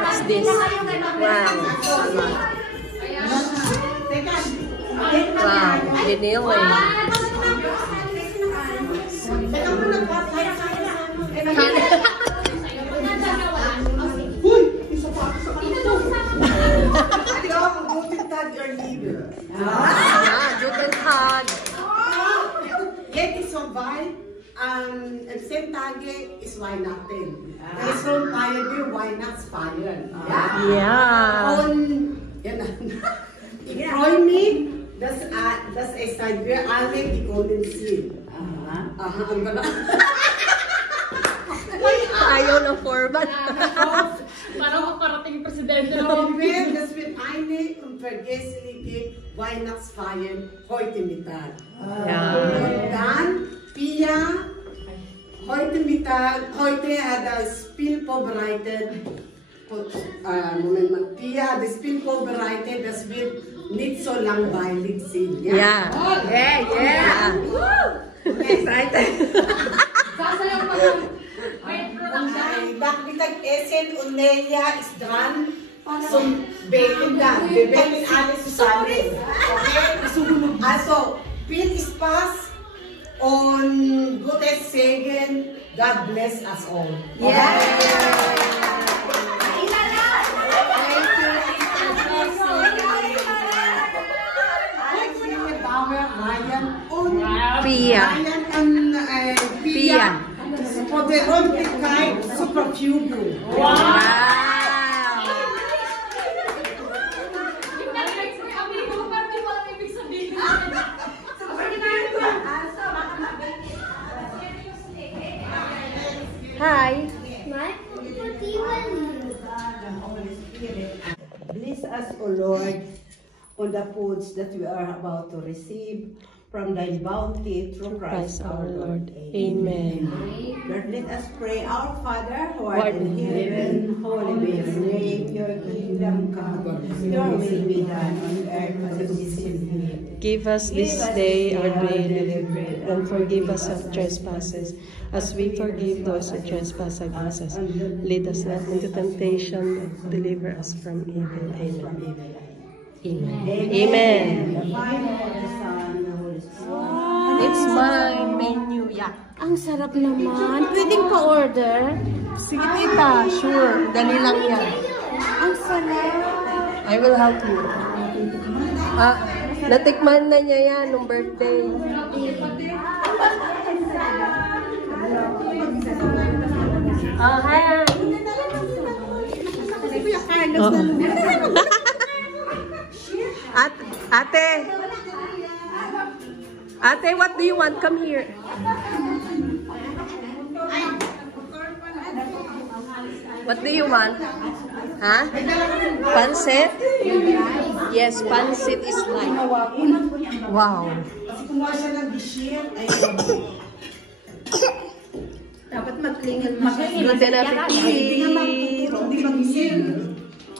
What's this? Wow, vanilla. Guten Tag. Jetzt ist soweit. Am 10 Tage ist Weihnachten. Deshalb feiern wir Weihnachtsfeiern. Ja. Und ich freue mich, dass es seid wir alle gekommen sind. Aha, Ayaw na format. Parang makarating yung presidente. Das wird eine unvergessliche Weihnachtsfeier heute Mittag. Ja. Und dann Pia, heute hat das Spiel vorbereitet. Moment mal, Pia hat das Spiel vorbereitet, das wird nicht so langweilig sein. Ja. Yeah. Excited. Sasayaw pa lang. Nachmittag Essen und Nelia ist dran zum Beten dann. Wir beten alles zusammen. Okay? Also, viel Spaß und Gottes Segen. God bless us all. Yeah. Ryan und Pia. Pia. For the Räumlichkeit zur Verfügung. Wow. Hi. Bless us, O Lord, on the foods that we are about to receive from thy bounty through Christ our Lord. Amen. Lord, let us pray. Our Father, who art in heaven, holy be your name. Your kingdom come. Your will be done on earth as it is in heaven. Give us this day our daily bread, and forgive us our trespasses, as we forgive those who trespass against us. Lead us not into temptation, but deliver us from evil. Amen. Amen. It's my menu. Yeah. Ang sarap naman. Pwedeng pa-order? Sige, tita. Sure. Dali lang yan. Ang sarap. I will help you. Natikman na niya yan nung birthday. Hi. Ate, what do you want? Come here. What do you want? Huh? Pancit? Yes, pancit is like. Wow. Dapat maglingan Gluten appetit.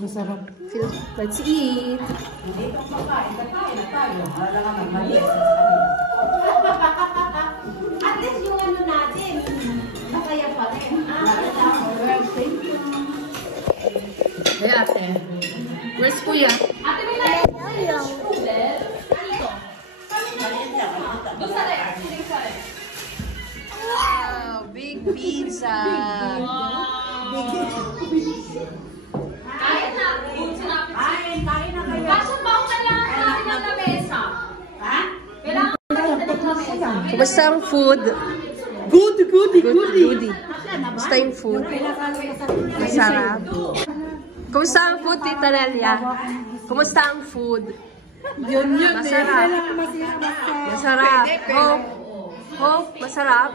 Masarap. Let's eat. At least yung ano natin, masaya pa rin. Hey, ate. Where's Kuya? Ate, may lahat. Wow, big pizza. Kain na. Kain na kayo. Kaso bawang kailangan ng lamesa. Ha? Kailangan ng lamesa. Kumusta ang food? Goody. Kumusta yung food? Masarap. Kumusta ang food, Tita Nelia? Kumusta ang food? Masarap. Masarap. Hope, masarap.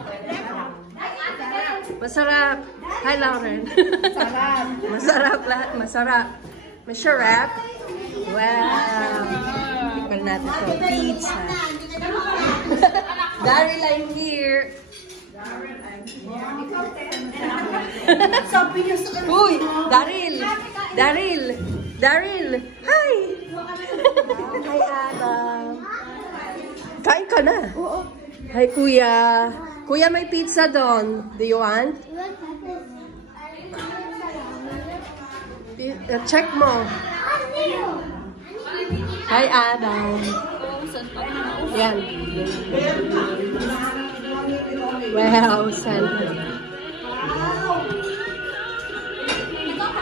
Masarap. Hi, Lauren. Masarap lahat. Masarap. Masarap. Wow. Tikman natin ito. Pizza. Daryl, I'm here. Uy, Daryl. Hi. Hi, Adam. Kain ka na. Oo. Hi, Kuya. Kuya, may pizza doon. Do you want? Check mo. Hi, Adam. Yan. Wow, Santa.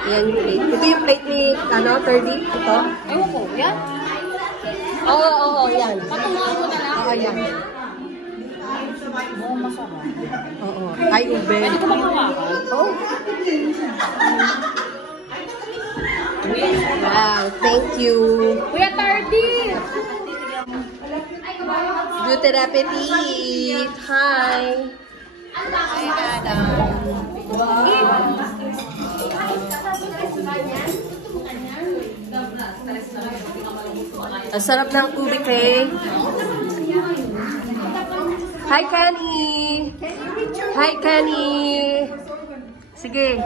Yan yung plate. Ito yung plate ni, ano, 30? Ito? Ewan ko, yan? Oo, yan. Patungan mo na lang. Oo, yan. Oo, masarap. Oo. Ay, ube. Pwede ko makawakan? Oh. Wow, thank you. Kuya Tardy! Good appetit. Hi. Hi, Adam. Ang sarap ng ube cake. Hi, Kenny. Hi, Kenny. Sige.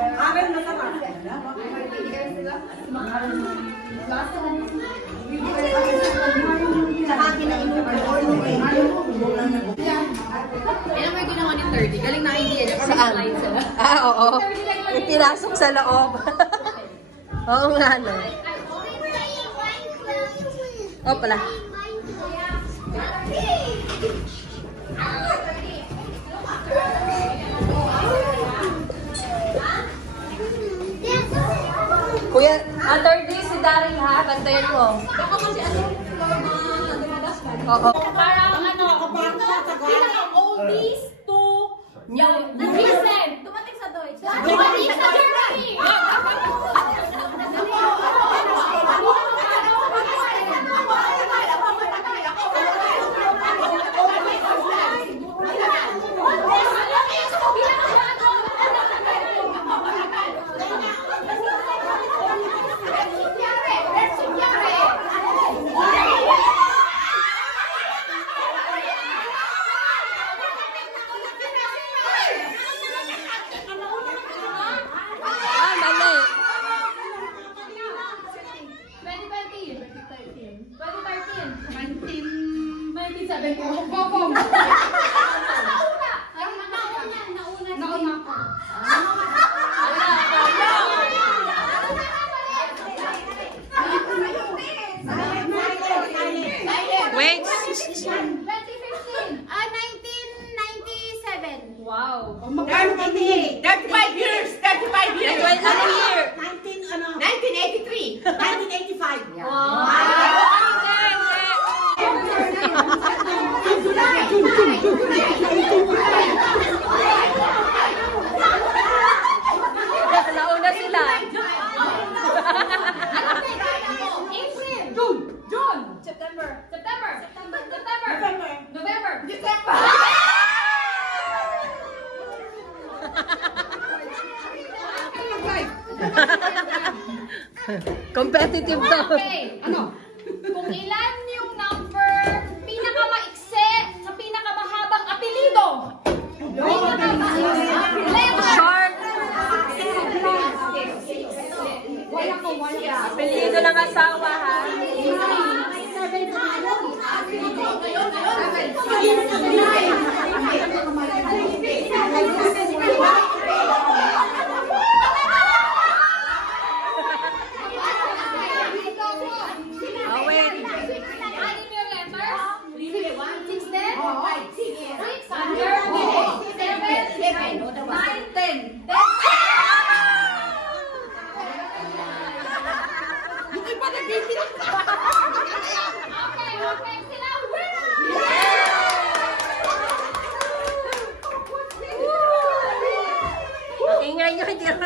Ilan mo yung ginawa ni 30? Galing na idea niya. Saan? Oo. May pinasok sa loob. Oo nga, no. Oh, pala. Kuya, under this si Daryl ha, bantayan mo. Baka kasi ano, dumadas ka. Oo. Parang ano, pinaka-oldies to recent. Dumating sa Deutsch. Dumating sa Germany. Wait. 2015. 1997. Wow. 35 years! 35 years! Anong year? 1983! 1985! Nauna sila. April. June. September. November. December. Competitive to. Okay. Ano? Kung ilan yung number pinakamaikse sa pinakamahabang apelido? Short. Wala ko, wala. Apelido ng asawa ha. Ingay nyo, hindi rin.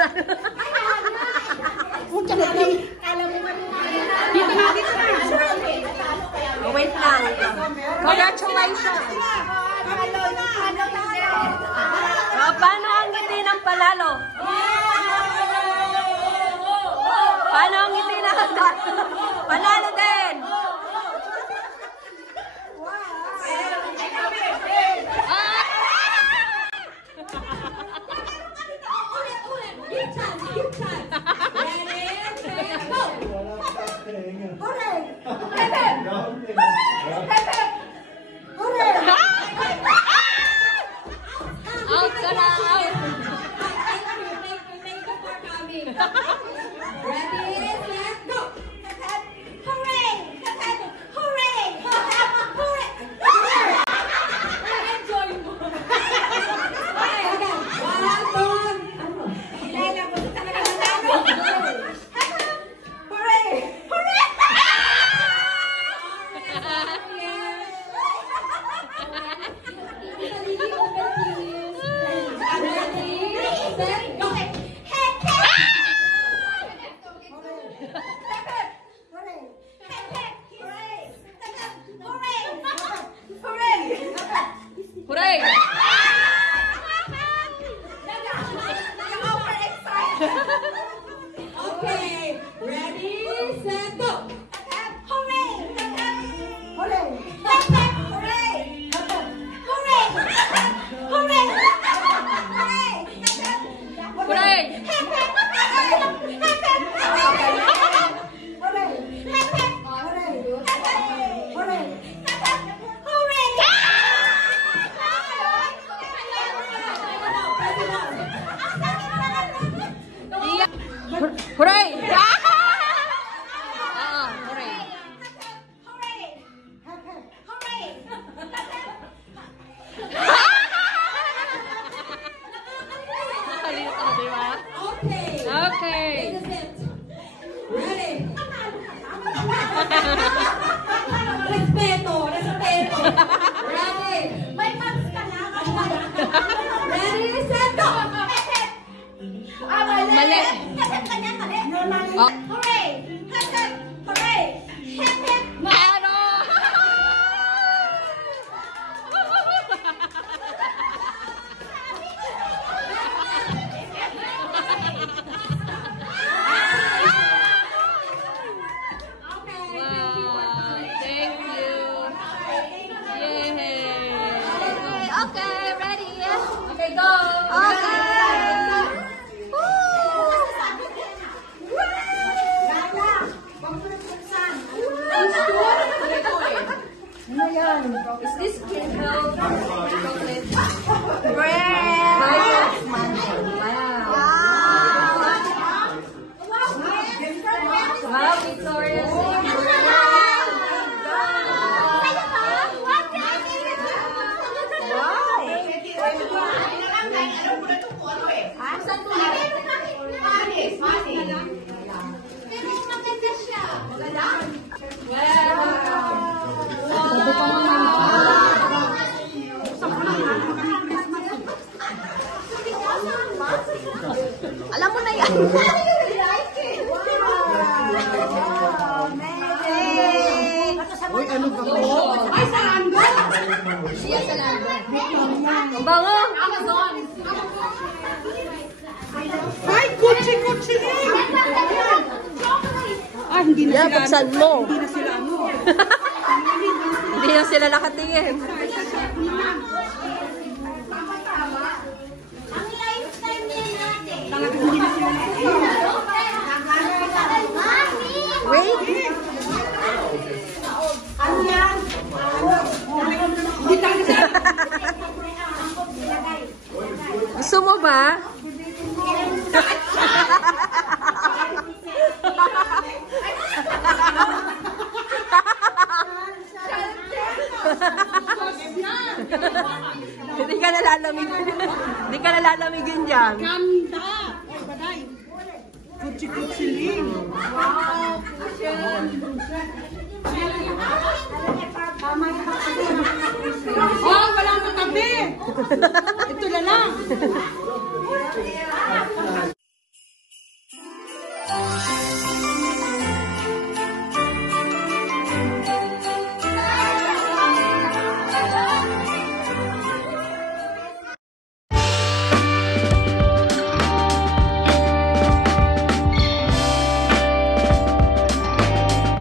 Wait lang. Congratulations. Paano ang ngiti ng panalo? Paano ang ngiti ng panalo din? Ready? May mags ka na. Ready, set, go! Mali. Heset ka niya, mali. Oh. Hooray! Heset! Hooray! Heset! Ano? Thank you. Yay. Okay, ready? Okay, go! Okay. Ano yan? Is this Kindle chocolate? Bread! Wow, Victoria's Secret! Alam mo na yan. Uy, ano ba ko? Ay, salanda! Siya salanda. Ang bango. Amazon! Ay, kutsi-kutsi na! Ah, hindi na Yan, sila buksan mo. Hindi na sila ano. Hindi na sila nakatingin. Ang lifetime niya natin. Talagang hindi na sila Wait. Ano yan? Hindi talaga sila. Gusto mo ba? Hindi ka nalalamigin. Hindi ka nalalamigin dyan. Ganda! Ay, baday. Kutsi-kutsi rin. Oh, walang katabi. Ito na lang.